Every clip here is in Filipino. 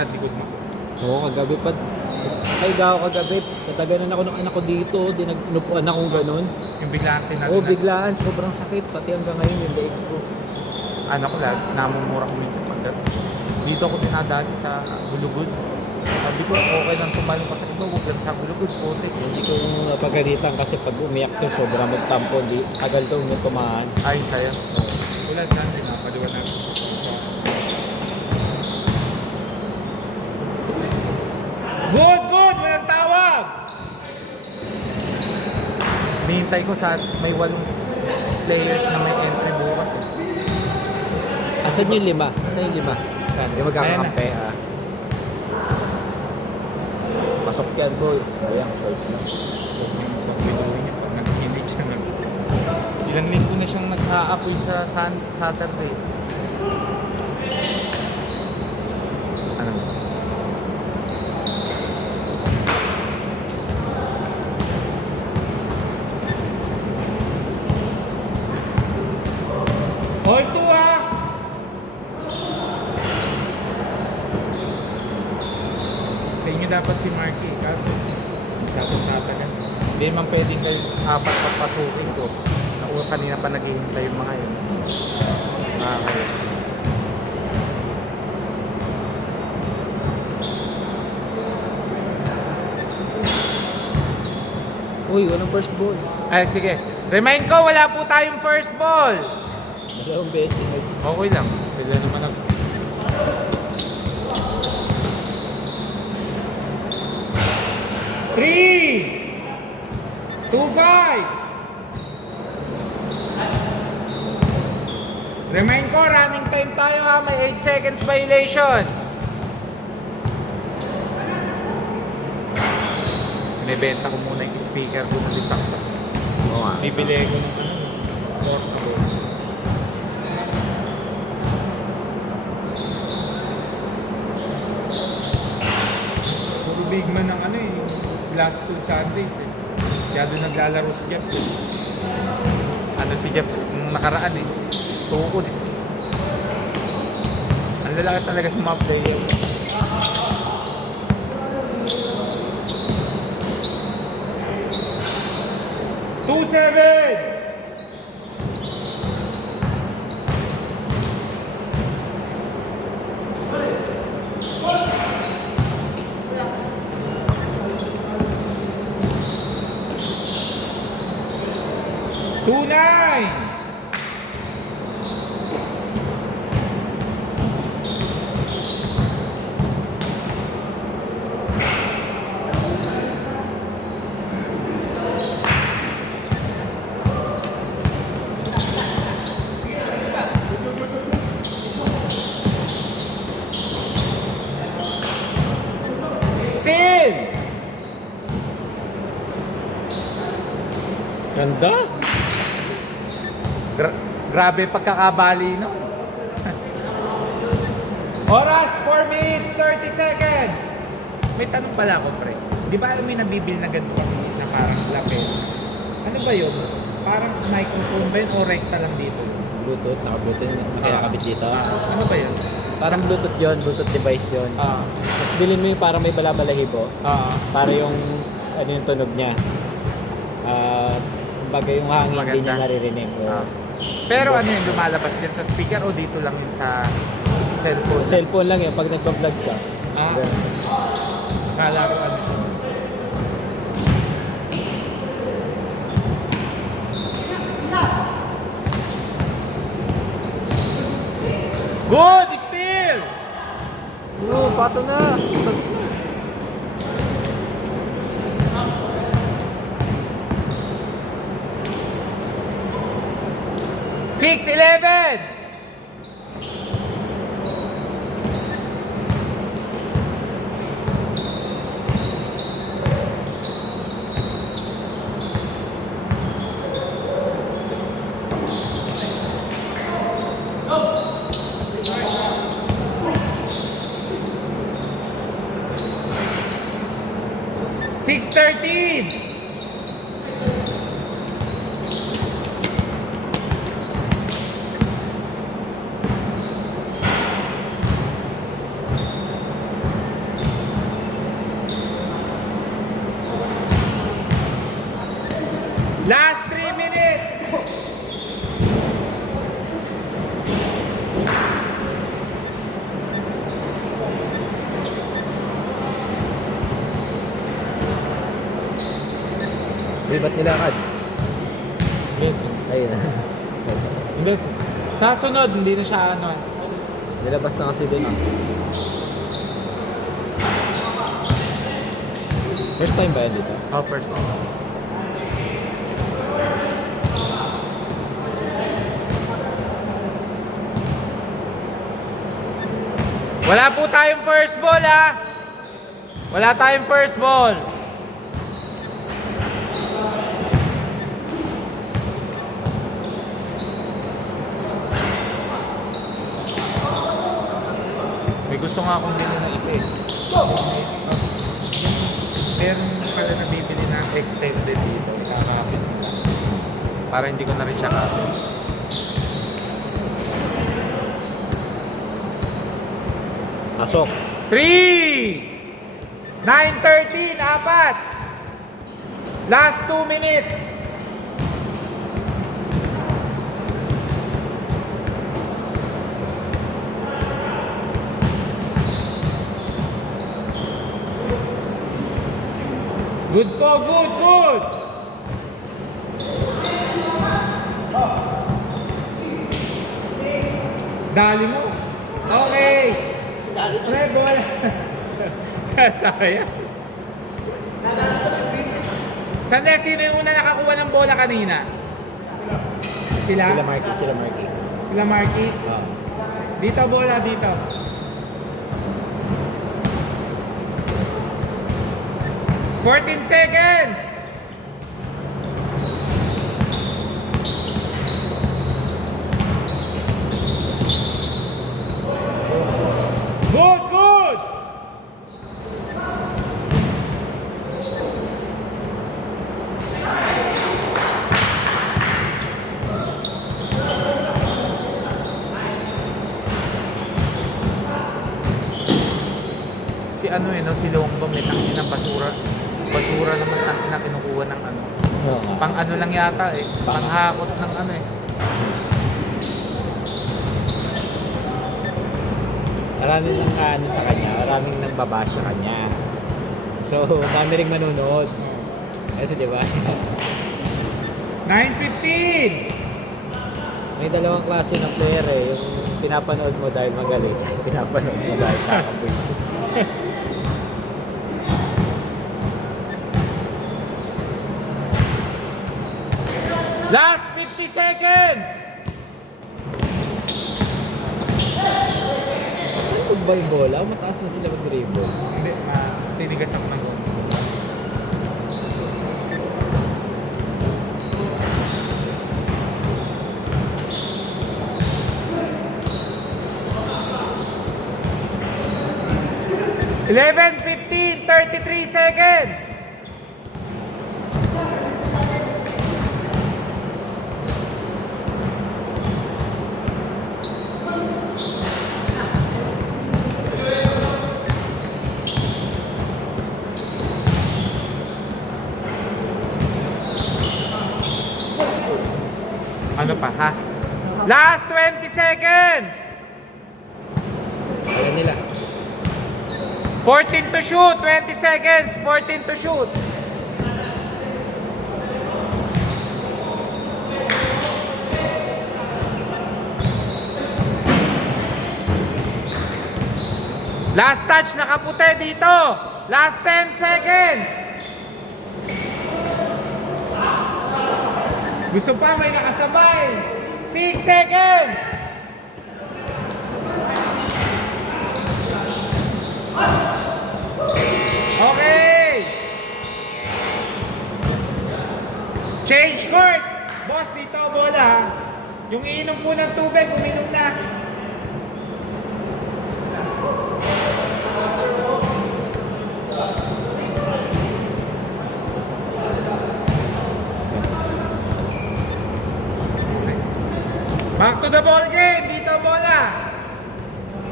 sa likod mo. Oo, kagabi pa. Kaiga ako kagabi. Kataganan ako ng anak ko dito. Dinupuan akong ganun. Yung biglaan tinalo Oo, biglaan. Sobrang sakit. Pati hanggang ngayon yung leeg ko. Ano ko lang, namumura ko minsan pag dito ako dinadali sa gulugod. Sabi ko, okay lang tumalong ka sa iba, huwag lang sa gulugod, putik. Hindi ko napagalitan kasi pag umiyak to, sobrang magtampo. Di, tagal to tumahan. Ay, sayang. Wala saan, pinapaliwanag. Good! Walang tawag! Nihintay ko sa may 8 players na may entry bukas eh. Asan yung 5? Asan yung 5? Saan? Di magkakakampi ah. Pasok yan bro. Ayan, first na. Pag nag-init siya ilang linggo na siyang nag-aapoy sa Saturday. Ano? Hold to ha! Sa inyo dapat si Marky kasi dapat tatagal. Hindi man pwedeng kayo apat papasukin ko. Nakuha kanina pa naghihintay yung mga yun. Okay. Uy, walang first ball. Ay, sige. Remind ko, wala po tayong first ball. Dalawang beses. Okay lang. Sila naman ang... Three! 2-5! Remind ko, running time tayo ha. May 8 seconds violation. Binibenta ko muna yung speaker ko ng Lisaksak. Oo nga. Bibili ko ng portable. Puro big man ng ano eh, last 2 Sundays eh. Kaya doon naglalaro si Jeps eh. Ano si Jeps, nung nakaraan eh. Tukod eh. Ang lalaki talaga ng mga player. Two seven. Two nine. Still. Ganda. Grabe pagkakabali, no? Oras, 4 minutes, 30 seconds. May tanong pala ako, pre. Di ba may nabibil na ganito na parang lapel? Ano ba yun? Parang microphone ba yun o recta lang dito? Bluetooth, naka-Bluetooth yung kinakabit dito. Ano ba yun? Parang Bluetooth yun, Bluetooth device yun. Tapos bilhin mo yung parang may balabalahibo. Para yung, ano yung tunog niya. Kumbaga yung hangin Mas hindi niya maganda. naririnig. Pero ano yun, lumalabas din sa speaker o dito lang yun sa cellphone? Cellphone lang yun pag nagpa-vlog ka. Kala ko ano siya. Good! Still! Oo, pasa na. Six, 11! Six, 13! Last 3 minutes. Uy, ba't nilakad? Ayun. Hindi. Sa sunod, hindi na siya ano. Nilabas na kasi din. First time ba yan dito? Oh, first time. Wala po tayong first ball, ha? Wala tayong first ball. May gusto nga akong bilhin na isa eh. Meron pala nabibili na extended dito. Kakapit mo lang. Para hindi ko na rin siya kapit. Pasok. 3! 9:13, apat! Last 2 minutes! Good po, good, good! Dali mo. Okay. Treble. Sayang. Sandali, sino yung una nakakuha ng bola kanina? Sila? Sila Marky. Sila Marky? Ah. Dito bola, dito. "14 seconds! Good, good! Si ano eh, no? Si Longbo, may tangin ng basura. Basura naman tangin na kinukuha ng ano. Oo nga. Pang ano lang yata eh. Panghakot ng ano eh. Maraming nang ano sa kanya, maraming nang babash sa kanya. So, marami ring manonood. Kasi di ba? 9:15! May dalawang klase ng player eh. Yung pinapanood mo dahil magaling. Pinapanood mo dahil nakakabwisit. Last 50 seconds! Pag ba yung bola, mataas na sila mag-dribble. Hindi, tinigas ako ng konti. "11, 15, 33 seconds! Ano pa, ha? Last 20 seconds! Alam nila. 14 to shoot, 20 seconds, 14 to shoot. Last touch, nakaputi dito. Last 10 seconds. Gusto pa, may nakasabay. 6 seconds. Okay. Change court. Boss, dito bola, ha? Yung iinom po ng tubig, uminom na. Back to the ball game. Dito bola.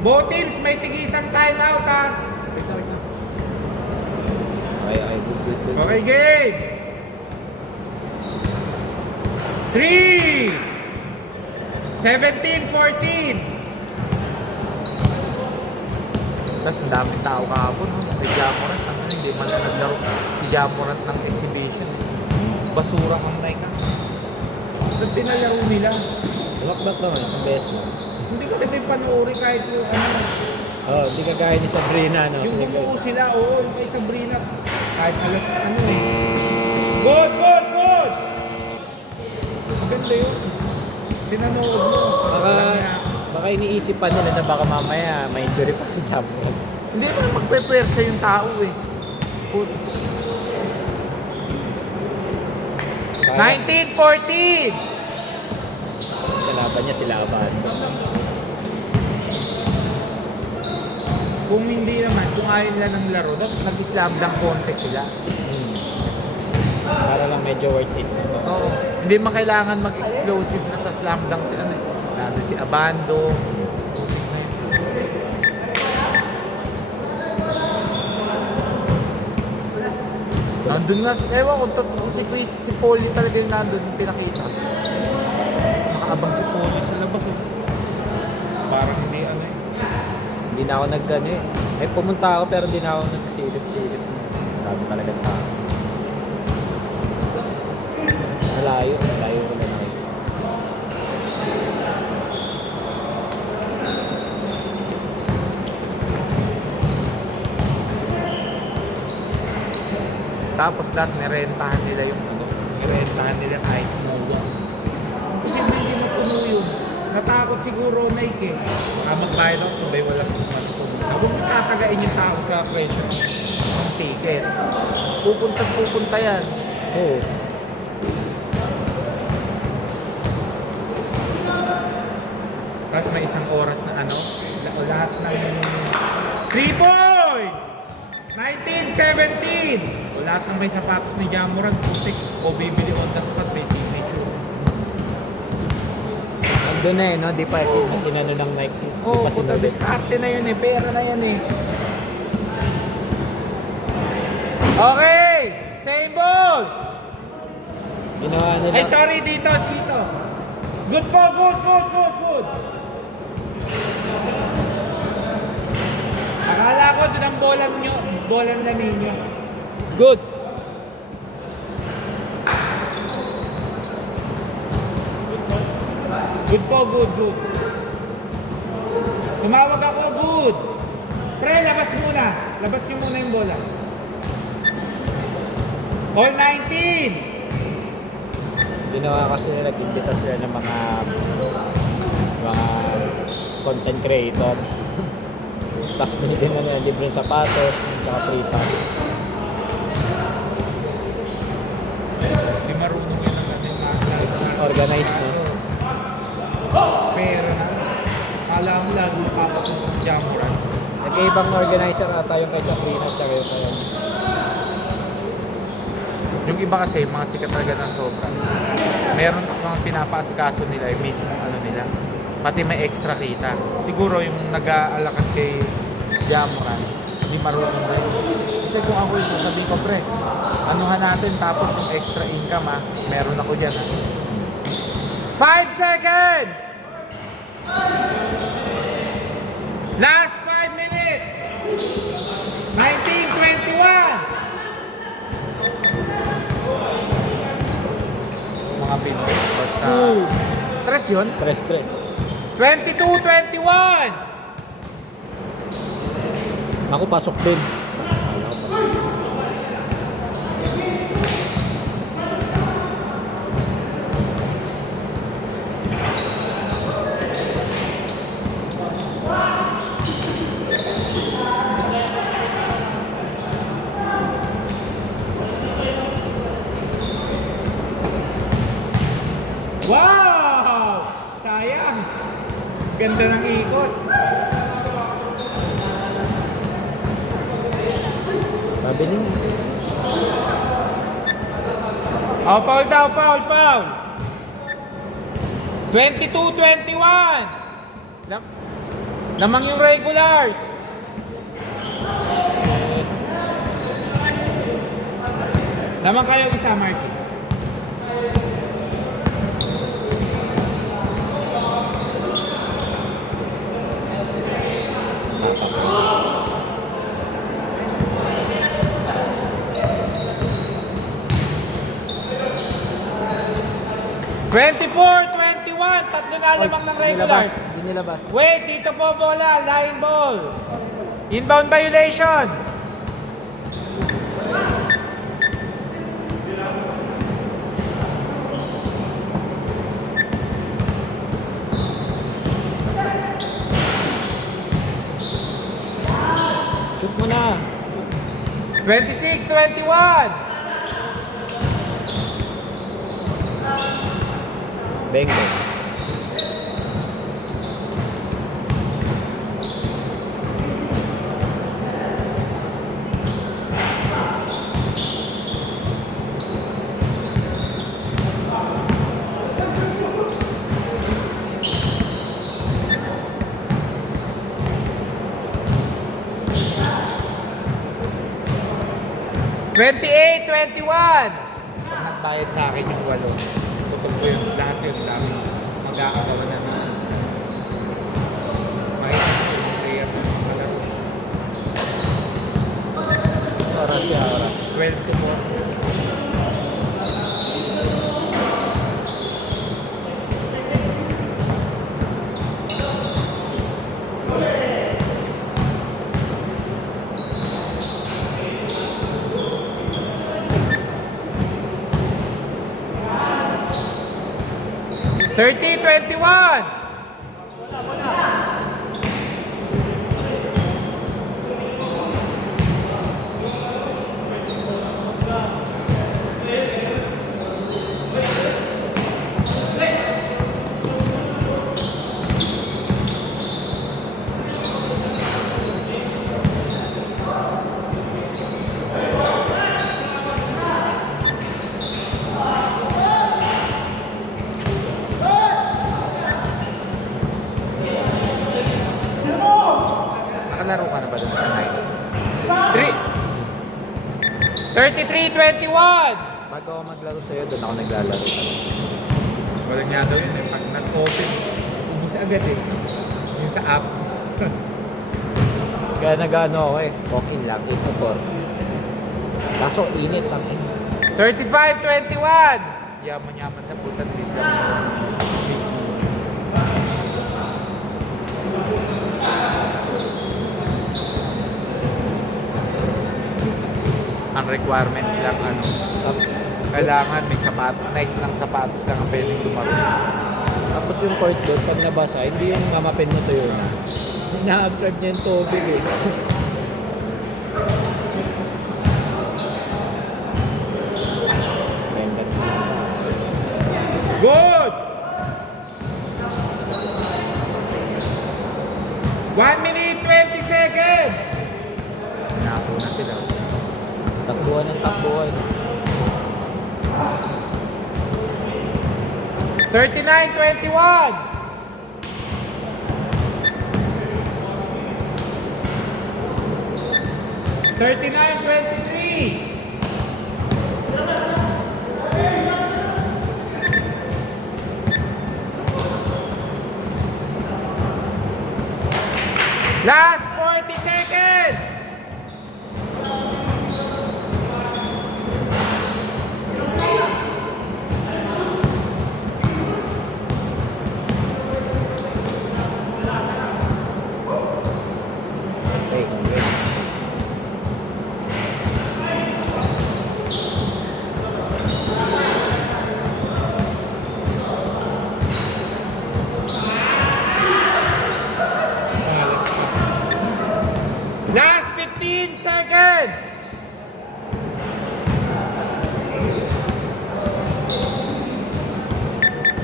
Both teams may tigisang timeout, ha? Okay, good. Okay, game. 3, 17, 14. Tapos ang daming tao kahapon, no? May Jamorant, hindi man na naglaro si Jamorant ng exhibition. Basura ang Nike. Ba't pinalaro nila? Lock naman, isang beses lang. Hindi ko dito yung panoorin kahit yung ano. Oh, hindi kagaya ni Sabrina, no? Yung umuo sila, oo, yung kay Sabrina. Kahit halos ano eh. Good! Maganda yun. Tinanood mo. Baka iniisip pa nila na baka mamaya may injury pa si Jamon. Hindi ba magpe-pwersa yung tao eh. 19-14! Kalaban niya sila Aban. Kung hindi naman, kung ayaw nila ng laro, dapat nag-slam dunk contest sila. Para lang medyo worth it. Oo. Hindi man kailangan mag-explosive na sa slam dunk si ano. Lalo si Abando. Nandun nga, ewan kung si Chris, si Paulie talaga yung nandun yung pinakita. Nakaabang si Paulie sa labas. Oh. Parang hindi ano eh. Hindi na ako nag-ano eh. May pumunta ako pero hindi na ako nagsilip-silip. Marami talaga tao. Malayo ko na lang. Tapos lahat nirentahan nila yung ano. Nirentahan nila kahit umuwi. Kasi hindi mapuno yun. Natakot siguro Nike eh. Magbayad ako, sabay walang matutunan. Huwag mo tatagain yung tao sa presyo ng ticket. Pupunta yan. Oo. Tapos may isang oras na ano, lahat ng 3 points! 19-17! O lahat ng may sapatos ni Jamorant, putik, o bibili on the spot, may signature. Ando na eh, no? Di pa inano ng Nike. Di Oo, pa puta, sinuli. diskarte na yun eh, pera na yan eh. Okay! Same ball! Ginawa nila. Ay, sorry, dito. Good po, good. Akala ko doon ang bolan na ninyo. Good! Good po, good. Tumawag ako, good. Pre, labas muna. Labas nyo muna yung bola. All 19! Ginawa kasi nila, nag-imbita sila ng mga content creator. Tapos binigyan na nila libreng sapatos, tsaka free pass. Hindi marunong yun ang ating mga Organized na. pera na. Kala mo lalo napapasok sa Jamorant. Nag-ibang organizer ata yung kay Sabrina tsaka yung kay Yung iba kasi, mga sikat talaga ng sobra. Meron mga pinapaasikaso nila, yung mismo ano nila. Pati may extra kita. Siguro yung nag-aalakan kay Jamorant, hindi marunong rin. Kasi kung ako yung sasabihin ko, pre, anuhan natin tapos yung extra income ha, meron ako dyan ha. 5 seconds! Last 5 minutes! 19-21! Mga pinto. Basta... Tres yun? Tres. 22-21! Ako pasok din. Wow! Sayang! Ganda ng ikot. Mabiling. Oh, foul daw, foul! 22-21! Lamang yung regulars! Lamang kayo isa, Marky. pa. 24-21, tatlo na lamang ng regulars. Hindi nilabas. Wait, dito po bola, line ball. Inbound violation. Shoot mo na. 26-21. Bang, bang. Twenty-eight, 21. Nagbayad sa akin yung 8. Tutog ko yung lahat yun. Dami mag-aakabawa na naman. Makita ko yung player na malaro. Oras ya, oras. 12 to 4. Thirty, 21. Nakalaro ka na ba dun sa 9? 33-21. Bago ako maglaro sa'yo, doon ako naglalaro. Walang nga daw yun eh. Pag nag-open, ubus agad eh. Yung sa app. Kaya nag-ano ako eh. Okay lang, 8 to 4. Kaso init ang init. 35-21. Yaman-yaman na puta. Lisa. Ang requirements lang ano, kailangan may Nike lang sapatos lang ang pwedeng lumaro. Tapos yung court doon, pag nabasa, hindi yung mamapin mo tuyo na. Na-absorb niya yung tubig eh. Good! 1 minute 20 seconds! Napo na sila. Takbuhan ng takbuhan. 39-21. 39-23. Last 40 seconds. Hey, wait. Last 15 seconds.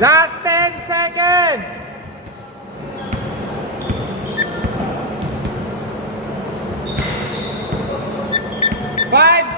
Last 10 seconds. 5